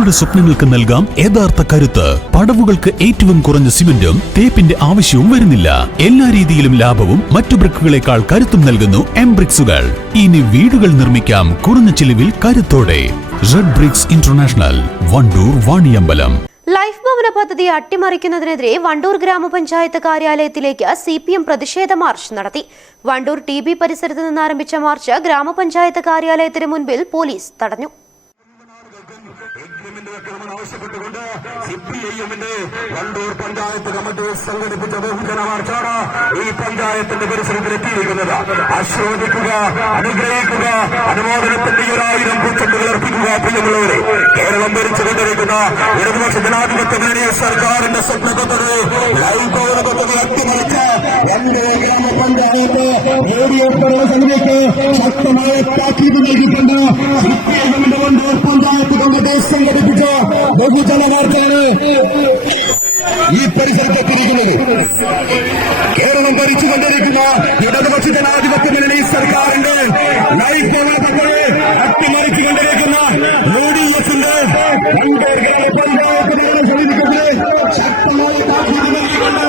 നിങ്ങളുടെ സ്വപ്നങ്ങൾക്ക് നൽകാം യഥാർത്ഥ കരുത്ത്. പടവുകൾക്ക് ഏറ്റവും കുറഞ്ഞ സിമന്റും തേപ്പിന്റെ ആവശ്യവും വരുന്നില്ല. എല്ലാ രീതിയിലും ലാഭവും മറ്റു ബ്രിക്കുകളെക്കാൾ കരുത്തും നൽകുന്നു എം ബ്രിക്സുകൾ ഇനി വീടുകൾ നിർമ്മിക്കാം കുറഞ്ഞ ചിലവിൽ കരുത്തോടെ. Red bricks international Wandoor Vaniyambalam. Life ഭവന പദ്ധതി അട്ടിമറിക്കുന്നതിനെതിരെ വണ്ടൂർ ഗ്രാമപഞ്ചായത്ത് കാര്യാലയത്തിലേക്ക് സി പി എം പ്രതിഷേധ മാർച്ച് നടത്തി. വണ്ടൂർ ടി ബി പരിസരത്ത് നിന്ന് ആരംഭിച്ച മാർച്ച് ഗ്രാമപഞ്ചായത്ത് കാര്യാലയത്തിന് മുൻപിൽ പോലീസ് തടഞ്ഞു. ആവശ്യപ്പെട്ടുകൊണ്ട് സി പി ഐ എമ്മിന്റെ വണ്ടൂർ പഞ്ചായത്ത് കമ്മിറ്റി സംഘടിപ്പിച്ച ബഹുജന മാർച്ചാണ് ഈ പഞ്ചായത്തിന്റെ പരിസരത്തിൽ എത്തിയിരിക്കുന്നത്. ആശ്രവദിക്കുക അനുഗ്രഹിക്കുക അനുമോദനത്തിന്റെ ഒരായിരം പൂച്ചെണ്ടുകൾ അർപ്പിക്കുക പ്രിയമുള്ളവരെ. കേരളം ഭരിച്ചുകൊണ്ടിരിക്കുന്ന ഇടതുപക്ഷ ജനാധിപത്യ സർക്കാരിന്റെ സ്വപ്ന പദ്ധതി പദ്ധതി ഗ്രാമപഞ്ചായത്ത് സമിതിക്ക് ശക്തമായ താക്കീത് നൽകിയിട്ടുണ്ട്. സി പി ഐ എമ്മിന്റെ വണ്ടൂർ പഞ്ചായത്ത് കമ്മിറ്റി സംഘടിപ്പിച്ച ബഹുജന വാർത്തയാണ് ഈ പരിസരത്തെത്തിയിരിക്കുന്നത് കേരളം ഭരിച്ചുകൊണ്ടിരിക്കുന്ന ഇടതുപക്ഷ ജനാധിപത്യ മുന്നണി സർക്കാരിന്റെ ലൈഫ് ഭവന പദ്ധതി അട്ടിമറിച്ചുകൊണ്ടിരിക്കുന്ന യു ഡി എഫിന്റെ വണ്ടൂർ ഗ്രാമപഞ്ചായത്ത് ഭരണ ശക്തമായ താക്കീത് നൽകിക്കൊണ്ട്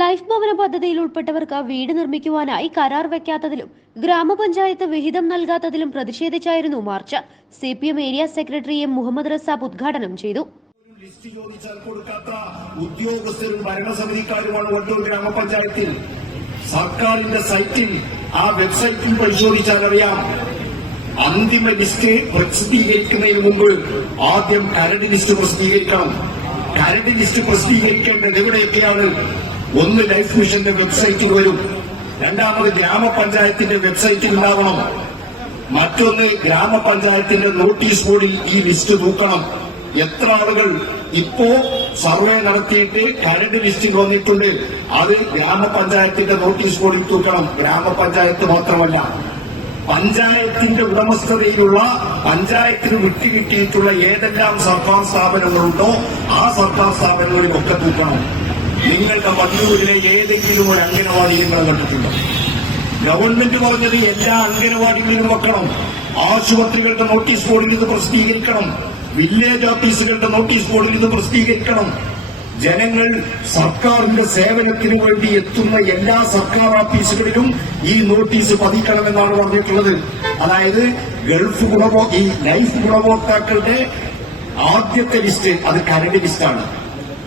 ലൈഫ് ഭവന പദ്ധതിയിൽ ഉൾപ്പെട്ടവർക്ക് വീട് നിർമ്മിക്കുവാനായി കരാർ വയ്ക്കാത്തതിലും ഗ്രാമപഞ്ചായത്ത് വിഹിതം നൽകാത്തതിലും പ്രതിഷേധിച്ചായിരുന്നു march. C P M area secretary M Muhammad Rasab ഉദ്ഘാടനം ചെയ്തു. ഗ്രാമപഞ്ചായത്തിൽ. സർക്കാരിന്റെ സൈറ്റിൽ ആ വെബ്സൈറ്റിൽ പരിശോധിച്ചാൽ അറിയാം. അന്തിമ ലിസ്റ്റ് പ്രസിദ്ധീകരിക്കുന്നതിന് മുമ്പ് ആദ്യം കരട് ലിസ്റ്റ് പ്രസിദ്ധീകരിക്കണം. കരട് ലിസ്റ്റ് പ്രസിദ്ധീകരിക്കേണ്ടത് എവിടെയൊക്കെയാണ്? ഒന്ന് ലൈഫ് മിഷന്റെ വെബ്സൈറ്റിൽ വരും. രണ്ടാമത് ഗ്രാമപഞ്ചായത്തിന്റെ വെബ്സൈറ്റിൽ ഉണ്ടാവണം. മറ്റൊന്ന് ഗ്രാമപഞ്ചായത്തിന്റെ നോട്ടീസ് ബോർഡിൽ ഈ ലിസ്റ്റ് നോക്കണം എത്ര ആളുകൾ ഇപ്പോ സർവേ നടത്തിയിട്ട് കരട് ലിസ്റ്റിൽ വന്നിട്ടുണ്ട് അത് ഗ്രാമപഞ്ചായത്തിന്റെ നോട്ടീസ് ബോർഡിൽ തൂക്കണം. ഗ്രാമപഞ്ചായത്ത് മാത്രമല്ല പഞ്ചായത്തിന്റെ ഉടമസ്ഥതയിലുള്ള പഞ്ചായത്തിന് വിട്ടുകിട്ടിയിട്ടുള്ള ഏതെല്ലാം സർക്കാർ സ്ഥാപനങ്ങളുണ്ടോ ആ സർക്കാർ സ്ഥാപനങ്ങളിലൊക്കെ തൂക്കണം. നിങ്ങളുടെ വണ്ടൂരിലെ ഏതെങ്കിലും ഒരു അംഗനവാടി നിങ്ങൾ കണ്ടിട്ടുണ്ടോ? ഗവൺമെന്റ് പറഞ്ഞത് എല്ലാ അംഗനവാടികളിലും വെക്കണം ആശുപത്രികളുടെ നോട്ടീസ് ബോർഡിൽ നിന്ന് പ്രസിദ്ധീകരിക്കണം വില്ലേജ് ഓഫീസുകളുടെ നോട്ടീസ് ബോർഡിൽ നിന്ന് പ്രസിദ്ധീകരിക്കണം. ജനങ്ങൾ സർക്കാരിന്റെ സേവനത്തിനു വേണ്ടി എത്തുന്ന എല്ലാ സർക്കാർ ഓഫീസുകളിലും ഈ നോട്ടീസ് പതിക്കണമെന്നാണ് പറഞ്ഞിട്ടുള്ളത്. അതായത് ഗൾഫ് ഗുണഭോ ഈ ലൈഫ് ഗുണഭോക്താക്കളുടെ ആദ്യത്തെ ലിസ്റ്റ് അത് കരട് ലിസ്റ്റാണ്.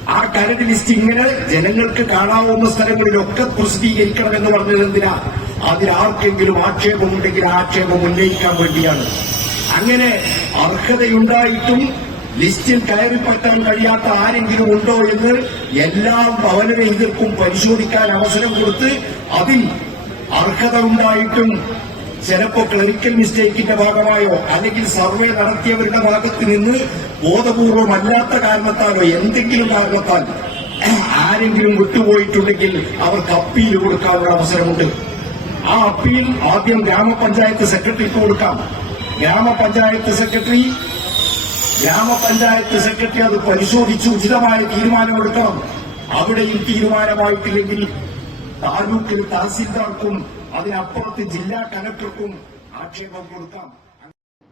ആ കരട് ലിസ്റ്റ് ഇങ്ങനെ ജനങ്ങൾക്ക് കാണാവുന്ന സ്ഥലങ്ങളിലൊക്കെ പ്രസിദ്ധീകരിക്കണമെന്ന് പറഞ്ഞത് എന്തിനാ? അതിൽ ആർക്കെങ്കിലും ആക്ഷേപമുണ്ടെങ്കിൽ ആ ആക്ഷേപം ഉന്നയിക്കാൻ വേണ്ടിയാണ്. അങ്ങനെ അർഹതയുണ്ടായിട്ടും ലിസ്റ്റിൽ കയറിപ്പറ്റാൻ കഴിയാത്ത ആരെങ്കിലും ഉണ്ടോ എന്ന് എല്ലാ ഭവനരഹിതർക്കും പരിശോധിക്കാൻ അവസരം കൊടുത്ത് അതിൽ അർഹത ഉണ്ടായിട്ടും ചിലപ്പോ ക്ലറിക്കൽ മിസ്റ്റേക്കിന്റെ ഭാഗമായോ അല്ലെങ്കിൽ സർവേ നടത്തിയവരുടെ ഭാഗത്ത് നിന്ന് ബോധപൂർവമല്ലാത്ത കാരണത്താലോ എന്തെങ്കിലും കാരണത്താൽ ആരെങ്കിലും വിട്ടുപോയിട്ടുണ്ടെങ്കിൽ അവർക്ക് അപ്പീൽ കൊടുക്കാനുള്ള അവസരമുണ്ട്. ആ അപ്പീൽ ആദ്യം ഗ്രാമപഞ്ചായത്ത് സെക്രട്ടറിക്ക് കൊടുക്കാം. ഗ്രാമപഞ്ചായത്ത് സെക്രട്ടറി ഗ്രാമപഞ്ചായത്ത് സെക്രട്ടറി അത് പരിശോധിച്ച് ഉചിതമായ തീരുമാനമെടുക്കണം അവിടെയും തീരുമാനമായിട്ടില്ലെങ്കിൽ താലൂക്കിൽ തഹസിൽദാർക്കും അതിനപ്പുറത്ത് ജില്ലാ കലക്ടർക്കും ആക്ഷേപം കൊടുക്കാം.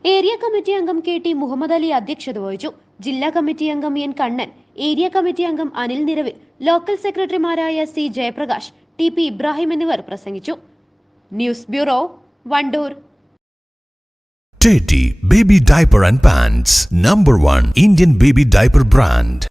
ഏരിയ കമ്മിറ്റി അംഗം കെ ടി മുഹമ്മദ് അലി അധ്യക്ഷത വഹിച്ചു. ജില്ലാ കമ്മിറ്റി അംഗം എൻ കണ്ണൻ ഏരിയ കമ്മിറ്റി അംഗം അനിൽ നിരവിൽ ലോക്കൽ സെക്രട്ടറിമാരായ C Jayaprakash T P Ibrahim എന്നിവർ പ്രസംഗിച്ചു. News bureau Wandoor. Teddy Baby Diaper and Pants, number one Indian baby diaper brand.